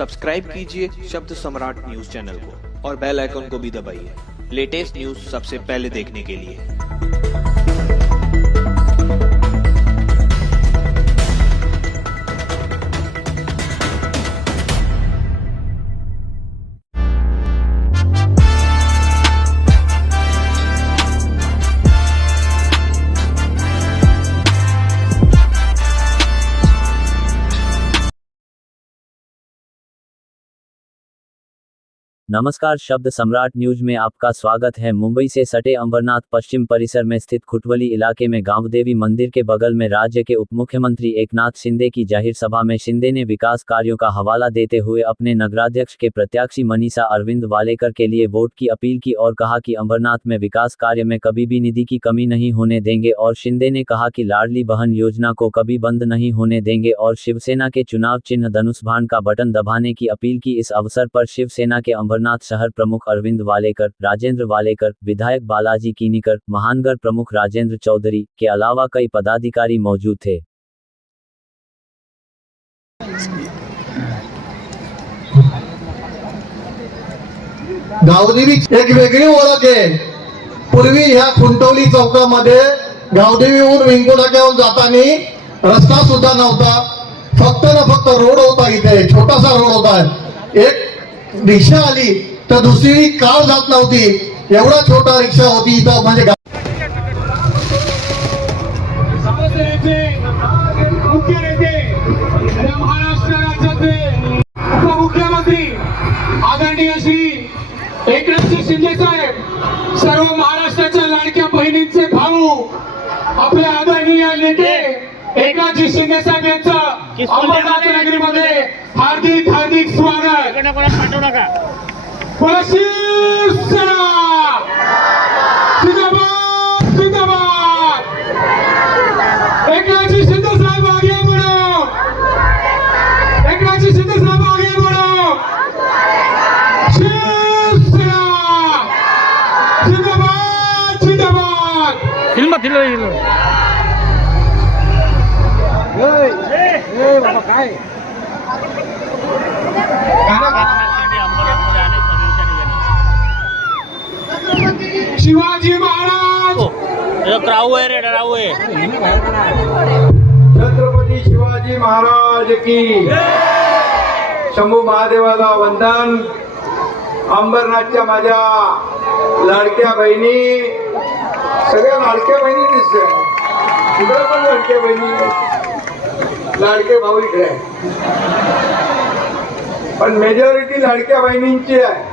Subscribe कीजिए शब्द सम्राट news channel को और बेल आइकन को भी दबाइए लेटेस्ट न्यूज सबसे पहले देखने के लिए। नमस्कार, शब्द सम्राट न्यूज में आपका स्वागत है। मुंबई से सटे अंबरनाथ पश्चिम परिसर में स्थित खुटवली इलाके में गांव देवी मंदिर के बगल में राज्य के उपमुख्यमंत्री एकनाथ शिंदे की जाहिर सभा में शिंदे ने विकास कार्यों का हवाला देते हुए अपने नगराध्यक्ष के प्रत्याशी मनीषा अरविंद वालेकर के लिए वोट की अपील की और कहा कि अंबरनाथ में विकास कार्य में कभी भी निधि की कमी नहीं होने देंगे। और शिंदे ने कहा कि लाडली बहन योजना को कभी बंद नहीं होने देंगे और शिवसेना के चुनाव चिन्ह धनुष बाण का बटन दबाने की अपील की। इस अवसर पर शिवसेना के अंबरनाथ शहर प्रमुख अरविंद वालेकर, राजेंद्र वालेकर, विधायक बालाजी कीनीकर, महानगर प्रमुख राजेंद्र चौधरी के अलावा कई पदाधिकारी मौजूद थे। गावदेवी एक वेगळी ओळख आहे। पूर्वी ह्या खुंटवली चौकामध्ये गावदेवीहून विंकोटाक्याहून जाताना रस्ता सुद्धा नव्हता, फक्त ना फक्त रोड होता, इथे छोटासा रोड होता। एक रिक्षा आली तर दुसरी कार जात नव्हती, एवढा छोटा रिक्षा होती इथं। म्हणजे मुख्य नेते महाराष्ट्र राज्याचे उपमुख्यमंत्री आदरणीय श्री एकनाथ शिंदे साहेब, सर्व महाराष्ट्राच्या लाडक्या बहिणींचे भाऊ, आपले आदरणीय नेते एकनाथजी शिंदे साहेब यांचं अंबरनाथ नगरीमध्ये हार्दिक हार्दिक स्वागत। शिवसेना जिंदाबाद जिंदाबाद। एकनाथजी शिंदे साहेब आगे बढ़ो, एकनाथजी शिंदे साहेब आगे बढ़ो। शिवसेना जिंदाबाद जिंदाबाद। बाबा काय शिवाजी महाराज छत्रपती शिवाजी महाराज की शंभू महादेवाला वंदन। अंबरनाथच्या माझ्या लाडक्या बहिणी, सगळ्या लाडक्या बहिणी दिसते, इकडे पण लाडक्या बहिणी, लाडके भाऊ इकडे, पण मेजॉरिटी लाडक्या बहिणींची आहे।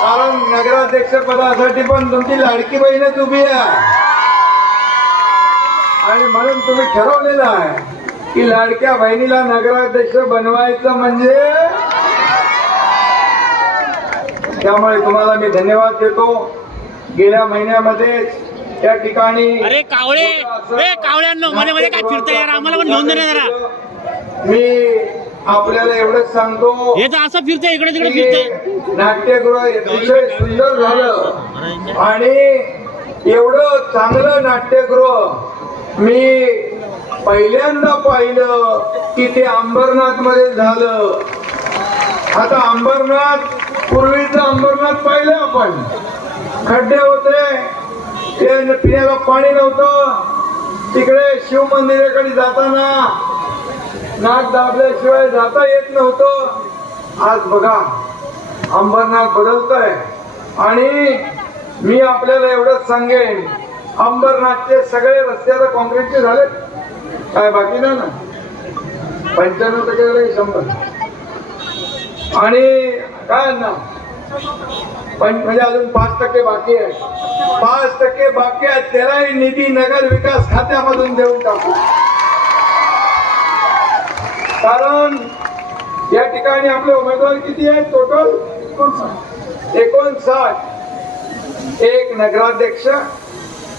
कारण नगराध्यक्ष पदासाठी पण तुमची लाडकी बहीणच उभी आहे आणि म्हणून तुम्ही ठरवलेलं आहे की लाडक्या बहिणीला नगराध्यक्ष बनवायचं म्हणजे। त्यामुळे तुम्हाला मी धन्यवाद देतो। गेल्या महिन्यामध्ये या ठिकाणी अरे कावळ्यांनो मध्ये मध्ये काय फिरतंय यार, आम्हाला पण घेऊन दे जरा। मी आपल्याला एवढंच सांगतो, हे तर असं फिरतंय, इकडे तिकडे फिरतंय। नाट्यगृह अतिशय सुंदर झालं आणि एवढं चांगलं नाट्यगृह मी पहिल्यांदा पाहिलं की ते अंबरनाथ मध्ये झालं। आता अंबरनाथ, पूर्वीचं अंबरनाथ पाहिलं आपण, खड्डे होते, ते पिण्याला पाणी नव्हतं, तिकडे शिव मंदिराकडे जाताना नाक दाबल्याशिवाय जाता येत नव्हतं। आज बघा अंबरनाथ बदलतंय आणि मी आपल्याला एवढंच सांगेन, अंबरनाथचे सगळे रस्ते आता कॉन्क्रीटचे झाले, काय बाकी नाही ना, 95% 100, आणि काय ना म्हणजे अजून 5% बाकी आहे। 5% बाकी आहे, त्यालाही निधी नगर विकास खात्यामधून देऊन टाकू। कारण या ठिकाणी आपले उमेदवार किती आहेत टोटल? 59। एक नगराध्यक्ष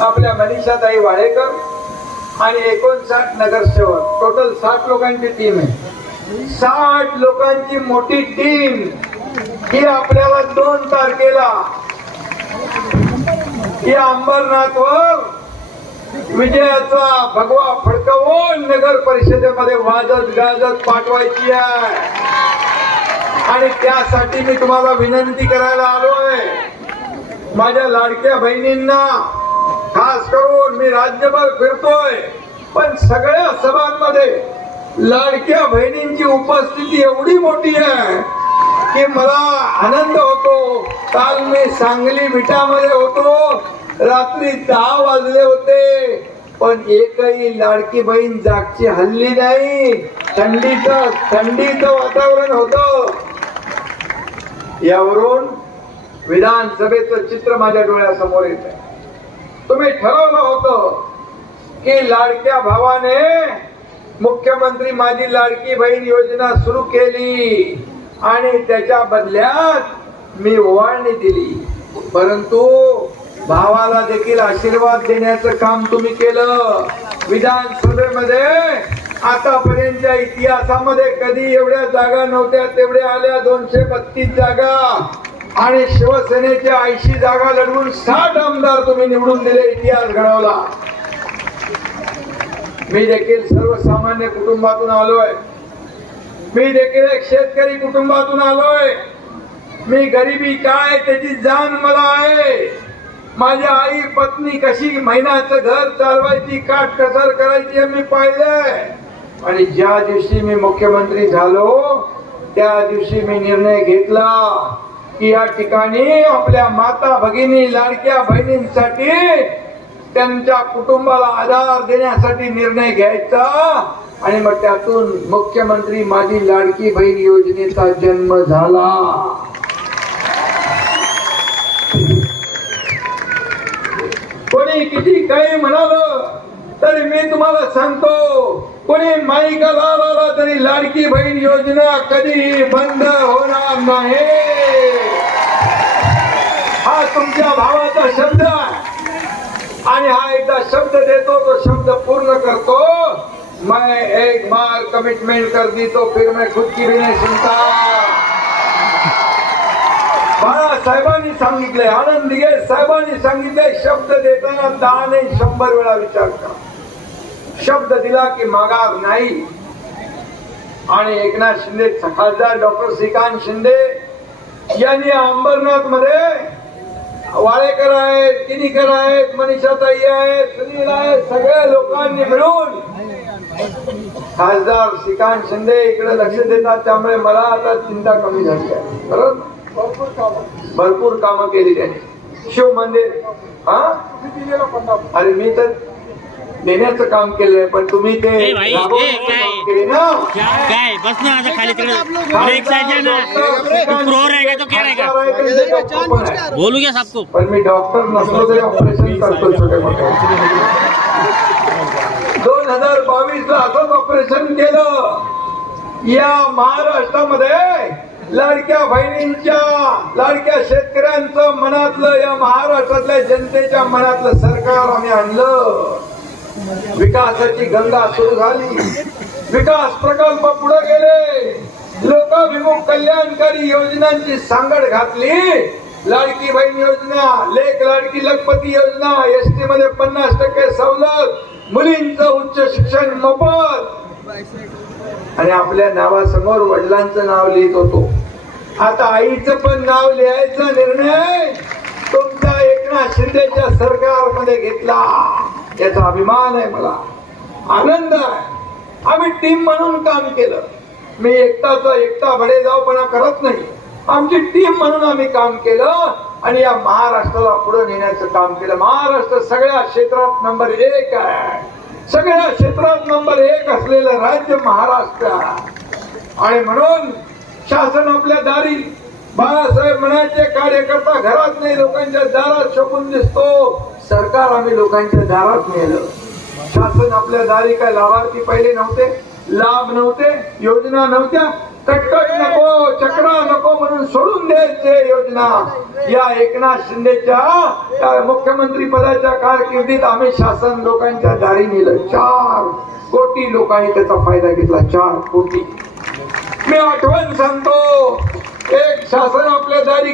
आपल्या मनीषाताई वाडेकर आणि 59 नगरसेवक, टोटल 60 लोकांची टीम आहे। 60 लोकांची मोठी टीम ही आपल्याला 2 तारखेला या अंबरनाथवर विजयाचा भगवा फडकवून नगर परिषदेमध्ये वाजत गाजत पाठवायची आहे। आणि त्यासाठी मी तुम्हाला विनंती करायला आलोय. माझ्या लाडक्या बहिणींना खास करून मी राज्यभर फिरतोय, पण सगळ्या सभांमध्ये लाडक्या बहिणींची उपस्थिती एवढी मोठी आहे की मला आनंद होतो. काल मी सांगली विटामध्ये होतो, रात्री 10 वाजले होते, पण एकही लाडकी बहीण जागची हल्ली नाही. थंडीचं वातावरण होतं. यावरून विधानसभेचं चित्र माझ्या डोळ्यासमोर येत आहे. तुम्ही ठरवलं होतं की लाडक्या भावाने मुख्यमंत्री माझी लाडकी बहीण योजना सुरू केली आणि त्याच्या बदल्यात मी ओवाळणी दिली, परंतु भावाला देखील आशीर्वाद देण्याचं काम तुम्ही केलं. विधानसभेमध्ये आतापर्यंतच्या इतिहासामध्ये कधी एवढ्या जागा नव्हत्या, तेवढ्या आल्या 232 जागा आणि शिवसेनेच्या 80 जागा लढवून 60 आमदार तुम्ही निवडून दिले. इतिहास घडवला. मी देखील सर्वसामान्य कुटुंबातून आलोय. मी देखील एक शेतकरी कुटुंबातून आलोय. मी गरिबी काय त्याची जाण मला आहे. माझी आई पत्नी कशी महिन्याचं घर चालवायची, काटकसर करायची मी पाहिलंय. आणि ज्या दिवशी मी मुख्यमंत्री झालो त्या दिवशी मी निर्णय घेतला की या ठिकाणी आपल्या माता भगिनी लाडक्या बहिणींसाठी त्यांच्या कुटुंबाला आधार देण्यासाठी निर्णय घ्यायचा. आणि मग त्यातून मुख्यमंत्री माझी लाडकी बहीण योजनेचा जन्म झाला. कोणी किती काही म्हणालं तरी मी तुम्हाला सांगतो, कोणी माईका लावला तरी लाडकी बहीण योजना कधी बंद होणार नाही. हा तुमच्या भावाचा शब्द आहे आणि हा एकदा शब्द देतो तो शब्द पूर्ण करतो. मैं एक बार कमिटमेंट कर दी तो फिर मैं खुद की भी नहीं सुनता. बाळासाहेबांनी सांगितले, आनंद दिघे साहेबांनी सांगितले, शब्द देताना 10 नाही 100 वेळा विचार करा. शब्द दिला की माघार नाही. आणि एकनाथ शिंदे, खासदार डॉक्टर श्रीकांत शिंदे यांनी अंबरनाथ मध्ये वाळेकर आहेत, किनीकर आहेत, मनीषाताई आहेत, सुनील आहेत, सगळ्या लोकांनी मिळून खासदार श्रीकांत शिंदे इकडे लक्ष देतात. त्यामुळे मला आता चिंता कमी झाली आहे. बरोबर, भरपूर कामं केली त्यांनी. शिव मंदिर अरे मी तर देण्याचं काम केलंय, पण तुम्ही ते केले ना. काय बस ना आता खाली एक साइड ना प्रो रहेगा तो क्या रहेगा. बोलू क्या सबको. पण मी डॉक्टर नसलो तरी ऑपरेशन करतो छोटे मोठे. 2022 ला असंच ऑपरेशन केलं. या महाराष्ट्रामध्ये लाडक्या बहिणींच्या, लाडक्या शेतकऱ्यांचं मनातलं, या महाराष्ट्रातल्या जनतेच्या मनातलं सरकार आम्ही आणलं. विकासाची गंगा सुरू झाली. विकास प्रकल्प पुढे गेले. लोकाभिमुख कल्याणकारी योजनांची सांगड घातली. लाडकी बहीण योजना, लेक लाडकी लखपती योजना, एसटी मध्ये 50% सवलत, मुलींचं उच्च शिक्षण मोफत. आणि आपल्या नावासमोर वडिलांचं नाव लिहित होतो. आता आईचं पण नाव लिहायचा निर्णय तुमच्या एकनाथ शिंदेच्या सरकारमध्ये घेतला. याचा अभिमान आहे, मला आनंद आहे. आम्ही टीम म्हणून काम केलं. मी एकटा बडेजावपणा करत नाही. आमची टीम म्हणून आम्ही काम केलं आणि या महाराष्ट्राला पुढे नेण्याचं काम केलं. महाराष्ट्र सगळ्या क्षेत्रात नंबर 1 आहे. सगळ्या क्षेत्रात नंबर 1 असलेलं राज्य महाराष्ट्र. आणि म्हणून शासन आपल्या दारी. बाळासाहेब म्हणायचे, कार्यकर्ता घरात नाही लोकांच्या दारात शोभून दिसतो. सरकार आम्ही लोकांच्या दारात नेलं. शासन आपल्या दारी. काय लाभार्थी पहिले नव्हते, लाभ नव्हते, योजना नव्हत्या. कटकट नको, चक्रा नको म्हणून सोडून द्यायचे योजना. या एकनाथ शिंदेच्या मुख्यमंत्री पदाच्या कारकिर्दीत आम्ही शासन लोकांच्या दारी नेलं. 4 कोटी लोकांनी त्याचा फायदा घेतला. 4 कोटी. मी आठवण सांगतो, एक शासन आपल्या दारी.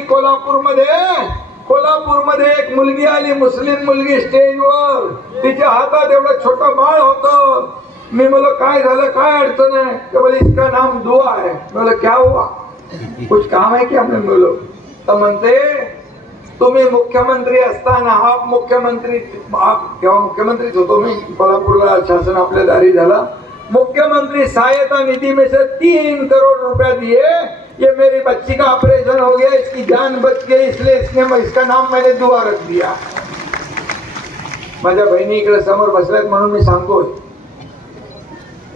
कोल्हापूरमध्ये एक मुलगी आली, मुस्लिम मुलगी, स्टेजवर. तिच्या हातात एवढं छोटं बाळ होतं. मी म्हणलं काय झालं, काय अडचण आहे. बोले इसका नाम दुआ है. बोले क्या हुआ. कुछ काम है की आपण बोलो तर म्हणते तुम्ही मुख्यमंत्री असताना आप मुख्यमंत्री केव्हा मुख्यमंत्रीच होतो मी कोल्हापूरला शासन आपल्या दारी झाला मुख्यमंत्री सहायता निधि में से 3 करोड़ रुपया दिए ये मेरी बच्ची का ऑपरेशन हो गया इसकी जान बच गई इसलिए इसका नाम मैंने दुआ रख दिया माझ्या बहिणी इकडे समोर बसल्यात म्हणून मी सांगतोय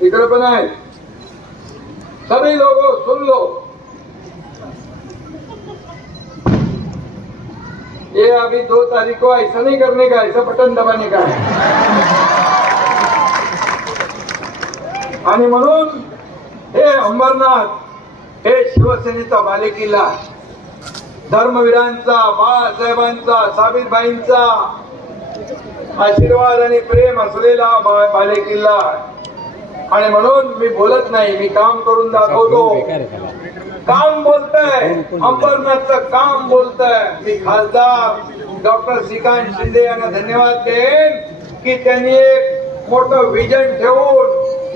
इकडे पण आहे सभी लोगों सुन लो ये अभी 2 तारीख को ऐसा नहीं करने का ऐसा बटन दबाने का है आणि म्हणून हे अंबरनाथ हे शिवसेनेचा बालेकिल्ला धर्मवीरांचा बाळासाहेबांचा सावित्रीबाईंचा आशीर्वाद आणि प्रेम असलेला बालेकिल्ला आणि म्हणून मी बोलत नाही मी काम करून दाखवतो काम बोलतंय अंबरनाथचं काम बोलतंय मी खासदार डॉक्टर श्रीकांत शिंदे यांना धन्यवाद देईन की त्यांनी एक मोठं विजन ठेवून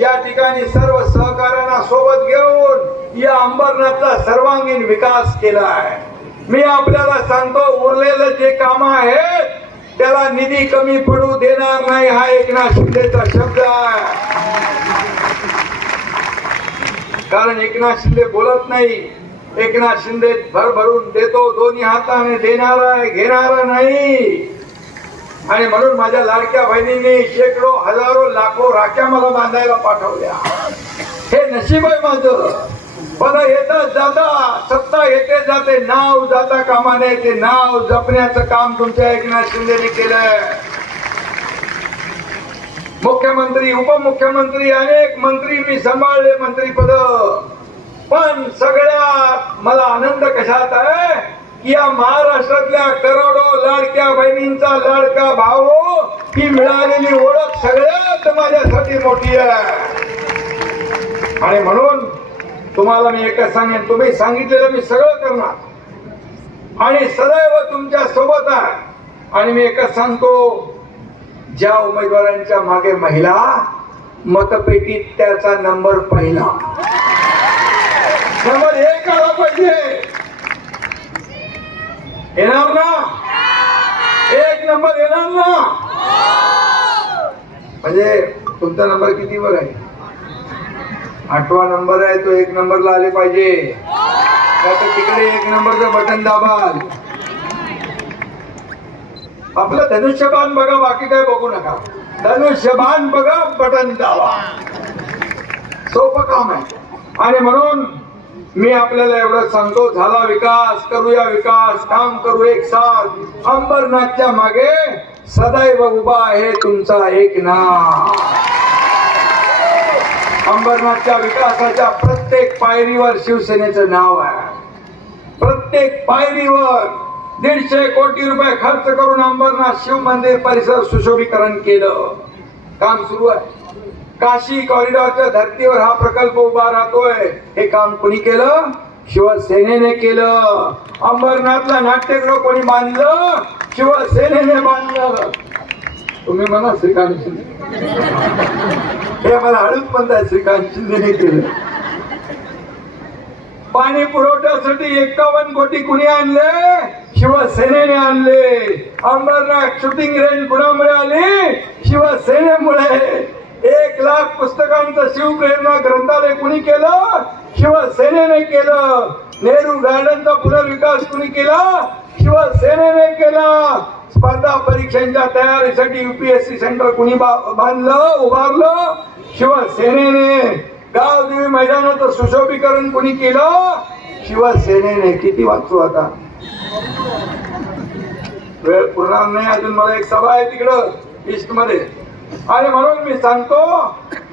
या ठिकाणी सर्व सहकार्यांना सोबत घेऊन या अंबरनाथचा सर्वांगीण विकास केला आहे मी आपल्याला सांगतो उरलेलं जे काम आहेत त्याला निधी कमी पडू देणार नाही हा एकनाथ शिंदेचा शब्द आहे कारण एकनाथ शिंदे बोलत नाही एकनाथ शिंदे भरभरून देतो दोन्ही हाताने देणारा घेणारा नाही आणि म्हणून माझ्या लाडक्या बहिणींनी शेकडो हजारो लाखो राख्या मला बांधायला पाठवल्या हे नशीब आहे माझं पण येता जाता सत्ता येते जाते नाव जाता कामा नये ते नाव जपण्याचं काम तुमच्या एकनाथ शिंदेने केलंय मुख्यमंत्री उपमुख्यमंत्री अनेक मंत्री मी सांभाळले मंत्रीपद पण सगळ्यात मला आनंद कशात आहे की या महाराष्ट्रातल्या करोडो लाडक्या बहिणींचा लाडका भाऊ ही मिळालेली ओळख सगळ्यात माझ्यासाठी मोठी आहे आणि म्हणून तुम्हाला मी एकच सांगेन तुम्ही सांगितलेलं मी सगळं करणार आणि सदैव तुमच्या सोबत आहे आणि मी एकच सांगतो ज्या उमेदवारांच्या मागे महिला मतपेटीत त्याचा नंबर पहिला नंबर 1 आला पाहिजे येणार ना 1 नंबर येणार ना म्हणजे तुमचा नंबर किती वर आहे 8वा नंबर आहे तो 1 नंबरला आले पाहिजे तर तिकडे 1 नंबरचं बटन दाबाल आपलं धनुष्यबाण बघा बाकी काय बघू नका धनुष्यबाण बघा बटन दाबा सोपं काम आहे आणि म्हणून मी आपल्याला एवढं सांगतो झाला विकास करूया विकास काम करू एक साथ अंबरनाथच्या मागे सदैव उभा आहे तुमचा एकनाथ अंबरनाथच्या विकासाच्या प्रत्येक पायरीवर शिवसेनेचं नाव आहे प्रत्येक पायरीवर 150 कोटी रुपये खर्च करून अंबरनाथ शिव मंदिर परिसर सुशोभीकरण केलं काम सुरू आहे काशी कॉरिडॉरच्या धर्तीवर हा प्रकल्प उभा राहतोय हे काम कोणी केलं शिवसेनेने केलं अंबरनाथला नाट्यगृह कोणी बांधलं शिवसेनेने बांधलं तुम्ही म्हणा श्रीकांत शिंदे हे मला हळूच म्हणताय श्रीकांत शिंदेने केलं पाणी पुरवठ्यासाठी 51 कोटी कुणी आणले शिवसेनेने आणले अंबरनाथ शूटिंग रेंज कुणामुळे आली शिवसेनेमुळे 1 लाख पुस्तकांचं शिवप्रेरणा ग्रंथालय कुणी केलं शिवसेनेने केलं नेहरू गार्डनचा पुनर्विकास कुणी केला शिवसेनेने केला स्पर्धा परीक्षांच्या तयारीसाठी UPSC सेंटर कुणी बांधलं उभारलं शिवसेनेने गावदेवी मैदानाचं सुशोभीकरण कुणी केलं शिवसेनेने किती वाचू आता वेळ पुरणार नाही अजून मला एक सभा आहे तिकडं ईस्ट मध्ये आणि म्हणून मी सांगतो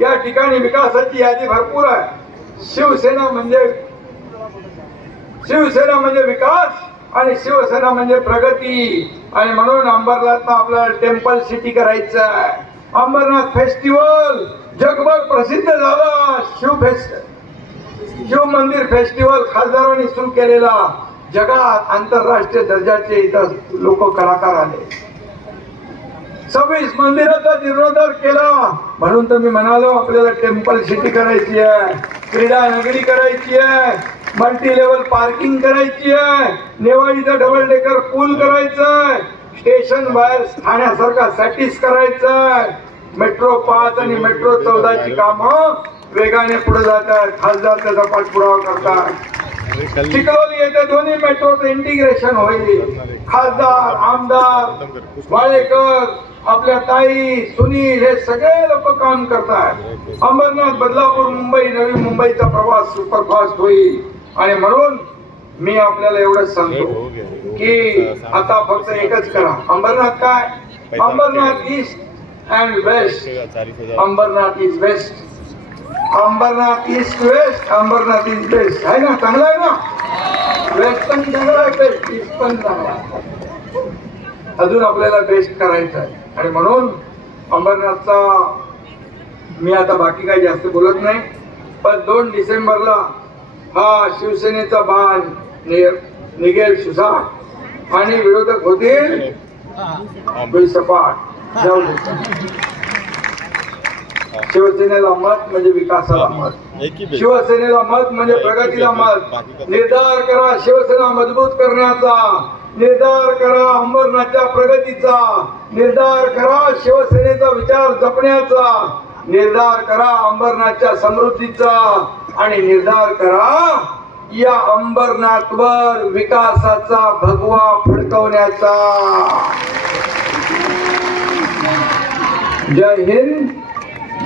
या ठिकाणी विकासाची यादी भरपूर आहे शिवसेना म्हणजे विकास आणि शिवसेना म्हणजे प्रगती आणि म्हणून अंबरनाथला आपल्याला टेम्पल सिटी करायचं आहे अंबरनाथ फेस्टिवल जगभर प्रसिद्ध झाला शिव मंदिर फेस्टिवल खासदारांनी सुरू केलेला जगात आंतरराष्ट्रीय दर्जाचे इथं लोक कलाकार आले 26 मंदिराचा जीर्णोद्धार केला म्हणून तर मी म्हणालो आपल्याला टेम्पल सिटी करायची आहे क्रीडा नगरी करायची आहे मल्टी लेवल पार्किंग करायची आहे, नेवाळीचं डबल डेकर पूल करायचंय, स्टेशन बाहेर ठाण्यासारखा सॅटिस करायचंय, मेट्रो 5 आणि मेट्रो 14 ची कामं वेगाने पुढे जात आहेत. खासदार त्याचा पाठपुरावा करतात. चिखलोली येथे दोन्ही मेट्रोचं इंटिग्रेशन होईल. खासदार, आमदार, वाळेकर, आपल्या ताई, सुनील हे सगळे लोक काम करतात. अंबरनाथ, बदलापूर, मुंबई, नवी मुंबईचा प्रवास सुपरफास्ट होईल. आणि म्हणून मी आपल्याला एवढंच सांगतो की आता फक्त एकच करा. अंबरनाथ काय? Ambernath east and west. Ambernath is best. Ambernath east west. Ambernath is best. आहे ना? चांगलं आहे ना? वेस्ट पण चांगला आहे, बेस्ट ईस्ट पण चांगला आहे. अजून आपल्याला बेस्ट करायचं आहे. आणि म्हणून अंबरनाथचा मी आता बाकी काही जास्त बोलत नाही, पण 2 डिसेंबरला हा शिवसेनेचा बाण निघेल सुसाट आणि विरोधक होतील सपाट. जाऊ दे. शिवसेनेला मत म्हणजे विकासाला मत, शिवसेनेला मत म्हणजे प्रगतीला मत. निर्धार करा शिवसेना मजबूत करण्याचा, निर्धार करा अंबरनाथच्या प्रगतीचा, निर्धार करा शिवसेनेचा विचार जपण्याचा, निर्धार करा अंबरनाथच्या समृद्धीचा आणि निर्धार करा या अंबरनाथवर विकासाचा भगवा फडकवण्याचा. जय हिंद,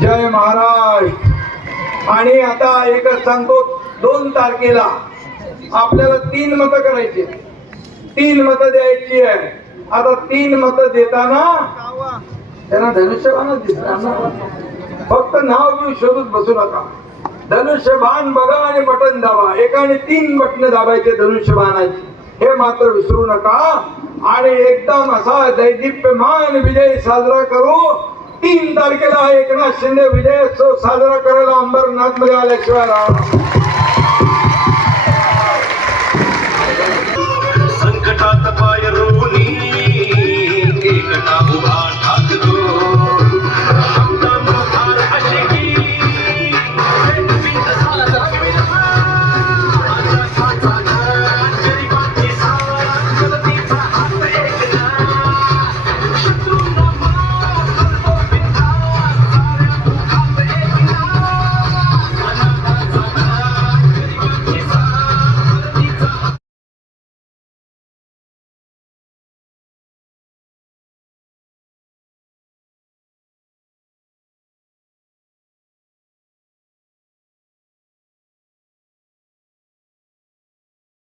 जय महाराष्ट्र. आणि आता एकच सांगतो, 2 तारखेला आपल्याला 3 मतं करायची, 3 मतं द्यायची आहे. आता 3 मतं देताना त्यांना धनुष्यबाणच दिसणार. फक्त नाव घेऊन शोधत बसू नका. धनुष्यबाण बघा आणि बटन दाबा. एकाने 3 बटन दाबायचे धनुष्यबाणाची, हे मात्र विसरू नका. आणि एकदम असा दैदिप्यमान विजय साजरा करू. 3 तारखेला एकनाथ शिंदे विजयोत्सव साजरा करायला अंबरनाथ मध्ये आल्याशिवाय राहणार.